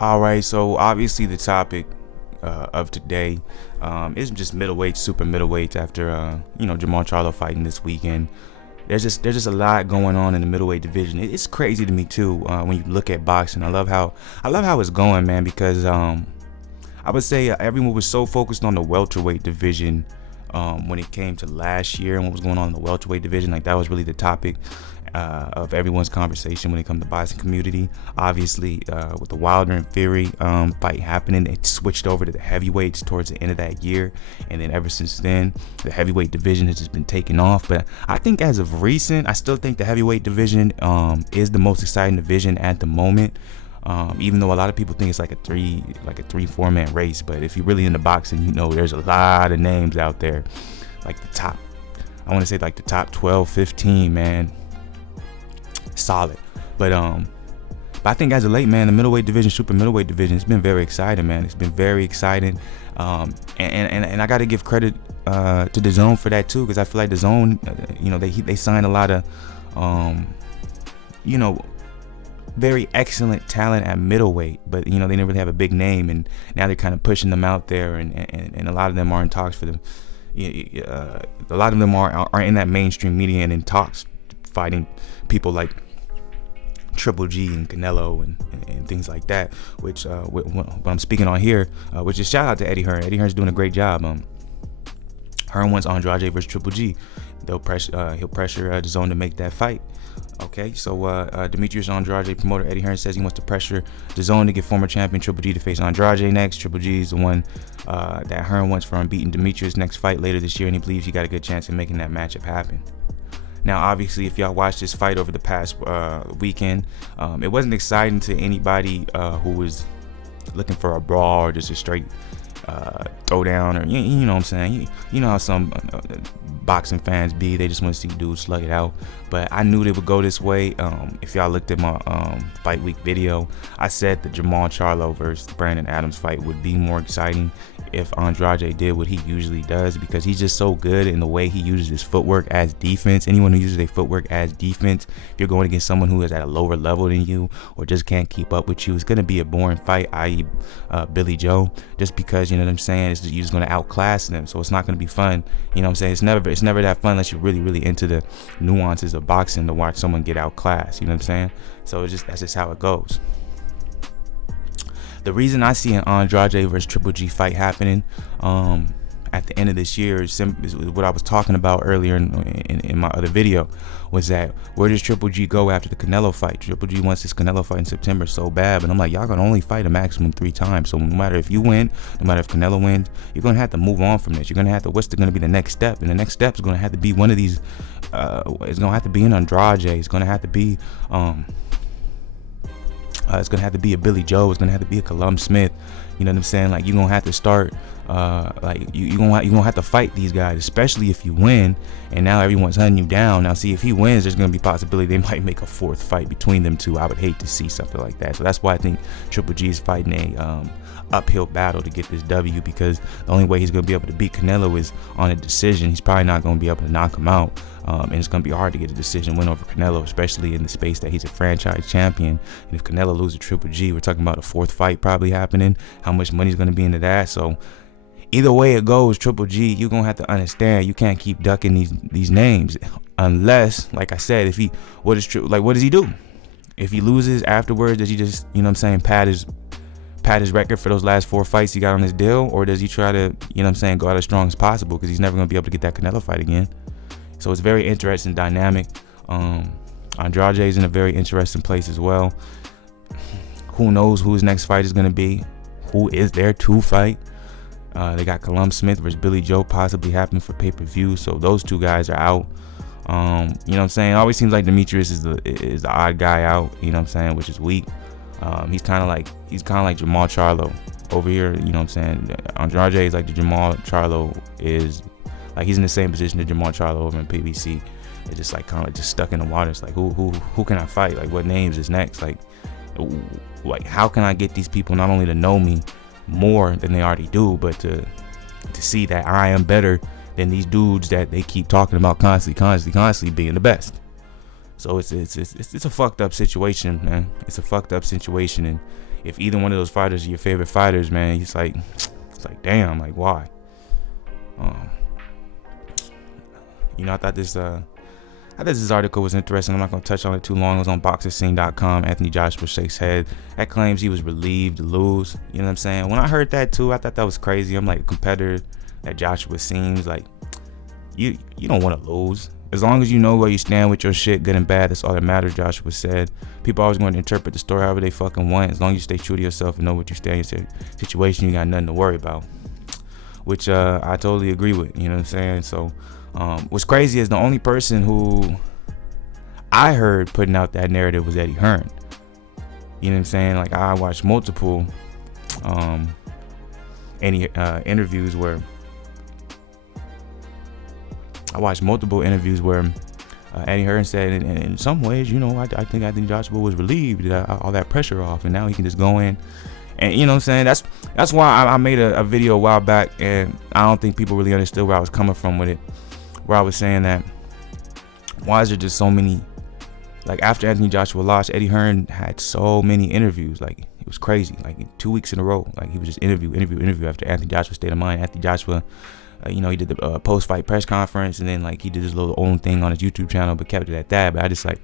All right, so obviously the topic of today is just middleweight, super middleweights after Jermall Charlo fighting this weekend. There's just a lot going on in the middleweight division. It's crazy to me too when you look at boxing. I love how it's going, man, because I would say everyone was so focused on the welterweight division when it came to last year and what was going on in the welterweight division. Like, that was really the topic of everyone's conversation when it comes to boxing community. Obviously, with the Wilder and Fury fight happening, it switched over to the heavyweights towards the end of that year, and then ever since then, the heavyweight division has just been taking off. But I think as of recent, I still think the heavyweight division is the most exciting division at the moment. Even though a lot of people think it's like a 3-4 man race, but if you're really into boxing, you know there's a lot of names out there, like the top, I want to say like the top 12, 15, man, solid. But I think as of late, man, the middleweight division, super middleweight division, it's been very exciting, man. It's been very exciting, and I got to give credit to the Zone for that too, because I feel like the Zone, they signed a lot of, very excellent talent at middleweight, but they didn't really have a big name, and now they're kind of pushing them out there, and a lot of them are in talks for them. A lot of them are in that mainstream media and in talks, fighting people like Triple G and Canelo and things like that. Which what I'm speaking on here, which is shout out to Eddie Hearn. Eddie Hearn's doing a great job. Hearn wants Andrade versus Triple G. He'll pressure the Zone to make that fight. Okay, so Demetrius Andrade promoter Eddie Hearn says he wants to pressure the Zone to get former champion Triple G to face Andrade next. Triple G is the one that Hearn wants for unbeaten Demetrius next fight later this year, and he believes he got a good chance of making that matchup happen. Now, obviously, if y'all watched this fight over the past weekend, it wasn't exciting to anybody who was looking for a brawl or just a straight throwdown, or you know what I'm saying. You know how some boxing fans be. They just want to see dudes slug it out. But I knew they would go this way. If y'all looked at my fight week video, I said the Jermall Charlo versus Brandon Adams fight would be more exciting if Andrade did what he usually does, because he's just so good in the way he uses his footwork as defense. Anyone who uses their footwork as defense, if you're going against someone who is at a lower level than you or just can't keep up with you, it's going to be a boring fight, i.e. Billy Joe, just because, you know what I'm saying, you're just going to outclass them, so it's not going to be fun. You know what I'm saying? It's never that fun unless you're really into the nuances of boxing to watch someone get outclassed. You know what I'm saying? So that's just how it goes. The reason I see an Andrade versus Triple G fight happening at the end of this year is what I was talking about earlier in my other video, was that where does Triple G go after the Canelo fight? Triple G wants this Canelo fight in September so bad, but I'm like, y'all gonna only fight a maximum 3 times. So no matter if you win, no matter if Canelo wins, you're gonna have to move on from this. You're gonna have to, what's gonna be the next step? And the next step is gonna have to be one of these. It's gonna have to be an Andrade. It's gonna have to be it's gonna have to be a Billy Joe. It's gonna have to be a Callum Smith. You know what I'm saying? Like, you're gonna have to start. Like you gonna have to fight these guys, especially if you win. And now everyone's hunting you down. Now, see, if he wins, there's gonna be possibility they might make a 4th fight between them two. I would hate to see something like that. So that's why I think Triple G is fighting a uphill battle to get this W, because the only way he's gonna be able to beat Canelo is on a decision. He's probably not gonna be able to knock him out. And it's going to be hard to get a decision win over Canelo, especially in the space that he's a franchise champion. And if Canelo loses Triple G, we're talking about a 4th fight probably happening. How much money is going to be into that? So either way it goes, Triple G, you're going to have to understand, you can't keep ducking these names, unless, like I said, what does he do? If he loses afterwards, does he just, you know what I'm saying, pad his record for those last 4 fights he got on his deal? Or does he try to, you know what I'm saying, go out as strong as possible, because he's never going to be able to get that Canelo fight again? So it's very interesting dynamic. Andrade is in a very interesting place as well. Who knows who his next fight is going to be? Who is there to fight? They got Callum Smith versus Billy Joe possibly happening for pay-per-view. So those 2 guys are out. You know what I'm saying? It always seems like Demetrius is the odd guy out. You know what I'm saying? Which is weak. He's kind of like Jermall Charlo over here. You know what I'm saying? Andrade is like the Jermall Charlo is. Like, he's in the same position as Jermall Charlo over in PBC. It's just like kind of just stuck in the water. It's like, who can I fight? Like, what names is next? Like how can I get these people not only to know me more than they already do, but to see that I am better than these dudes that they keep talking about constantly being the best. So it's a fucked up situation, man. It's a fucked up situation, and if either one of those fighters are your favorite fighters, man, it's like damn, like why? I thought this article was interesting. I'm not gonna touch on it too long. It was on boxerscene.com. Anthony Joshua shakes head. That claims he was relieved to lose. You know what I'm saying? When I heard that too, I thought that was crazy. I'm like, a competitor that Joshua seems like, you don't want to lose. As long as you know where you stand with your shit, good and bad, that's all that matters, Joshua said. People always going to interpret the story however they fucking want. As long as you stay true to yourself and know what you stand in your situation, you got nothing to worry about. Which I totally agree with, you know what I'm saying? So what's crazy is the only person who I heard putting out that narrative was Eddie Hearn. You know what I'm saying? Like, I watched multiple interviews where Eddie Hearn said, in some ways, I think Joshua was relieved, all that pressure off, and now he can just go in. And you know what I'm saying? That's why I made a video a while back, and I don't think people really understood where I was coming from with it, where I was saying that, why is there just so many, like, after Anthony Joshua lost, Eddie Hearn had so many interviews, like, it was crazy, like 2 weeks in a row, like, he was just interview after Anthony Joshua's state of mind. Anthony Joshua, he did the post-fight press conference, and then, like, he did his little own thing on his YouTube channel, but kept it at that. But I just, like,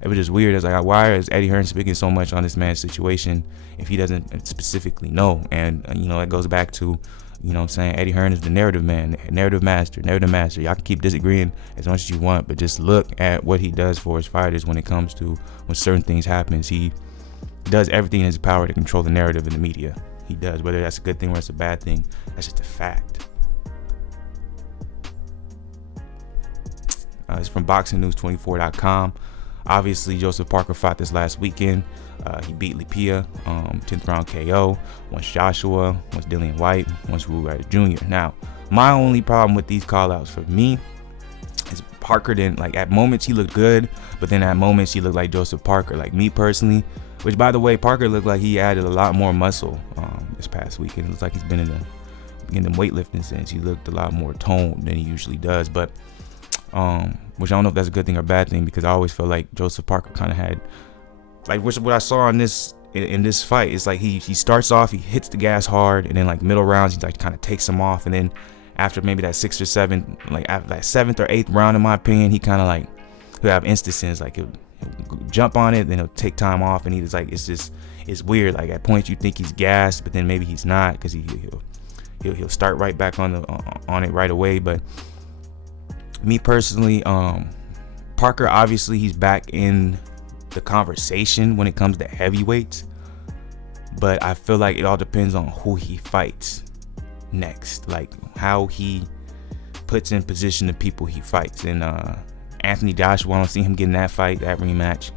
it was just weird. I was like, why is Eddie Hearn speaking so much on this man's situation if he doesn't specifically know? And, it goes back to, what I'm saying, Eddie Hearn is the narrative man, narrative master. Y'all can keep disagreeing as much as you want, but just look at what he does for his fighters when it comes to when certain things happen. He does everything in his power to control the narrative in the media. He does, whether that's a good thing or it's a bad thing. That's just a fact. It's from BoxingNews24.com. Obviously, Joseph Parker fought this last weekend. He beat Lipia, 10th round KO. Once Joshua, once Dillian White, once Ru Ryder Jr. Now, my only problem with these call-outs for me is Parker didn't, like, at moments he looked good, but then at moments he looked like Joseph Parker. Like, me personally, which, by the way, Parker looked like he added a lot more muscle this past weekend. It looks like he's been in the weightlifting sense. He looked a lot more toned than he usually does, but which I don't know if that's a good thing or bad thing, because I always felt like Joseph Parker kind of had, like, what I saw in this fight is, like, he starts off, he hits the gas hard, and then, like, middle rounds, he, like, kind of takes him off, and then after maybe that 6th or 7th, like, after that 7th or 8th round, in my opinion, he kind of, like, he'll have instances, like, he'll jump on it, then he'll take time off, and he's like, it's weird. Like, at points you think he's gassed, but then maybe he's not, because he'll start right back on it right away. But me personally, Parker, obviously he's back in the conversation when it comes to heavyweights, but I feel like it all depends on who he fights next, like how he puts in position the people he fights. And Anthony Joshua, I don't see him getting that fight, that rematch.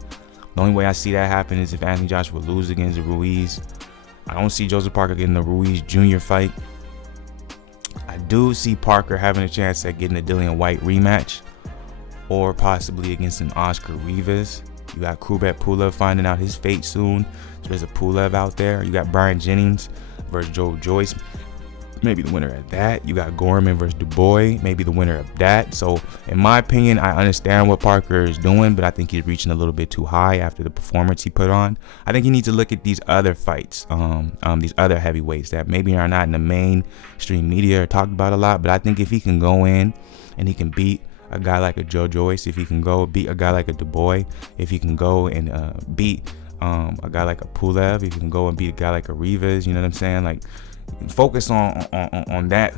The only way I see that happen is if Anthony Joshua loses against Ruiz. I don't see Joseph Parker getting the Ruiz Jr. fight. I do see Parker having a chance at getting a Dillian White rematch, or possibly against an Oscar Rivas. You got Kubrat Pulev finding out his fate soon, so there's a Pulev out there. You got Brian Jennings versus Joe Joyce, maybe the winner of that. You got Gorman versus Dubois, maybe the winner of that. So in my opinion, I understand what Parker is doing, but I think he's reaching a little bit too high after the performance he put on. I think he needs to look at these other fights, these other heavyweights that maybe are not in the mainstream media or talked about a lot, but I think if he can go in and he can beat a guy like a Joe Joyce, if he can go beat a guy like a Dubois, if he can go and beat a guy like a Pulev, if he can go and beat a guy like a Rivas, you know what I'm saying? Like, focus on that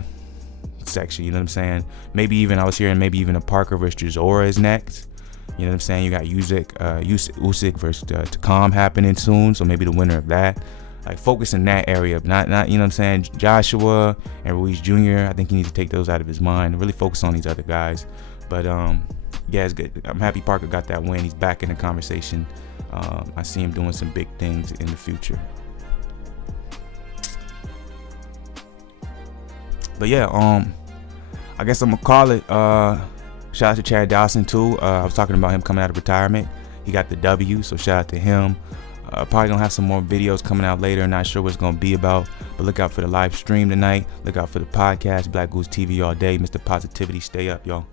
section, you know what I'm saying? Maybe even, I was hearing maybe even a Parker versus Chisora is next. You know what I'm saying? You got Usyk versus Takam happening soon, so maybe the winner of that. Like, focus in that area, not you know what I'm saying? Joshua and Ruiz Jr., I think he needs to take those out of his mind and really focus on these other guys. But yeah, it's good. I'm happy Parker got that win. He's back in the conversation. I see him doing some big things in the future. But yeah, I guess I'm gonna call it. Shout out to Chad Dawson too. I was talking about him coming out of retirement. He got the W, so shout out to him. Probably gonna have some more videos coming out later. Not sure what it's gonna be about, but look out for the live stream tonight. Look out for the podcast, Black Goose TV all day. Mr. Positivity, stay up, y'all.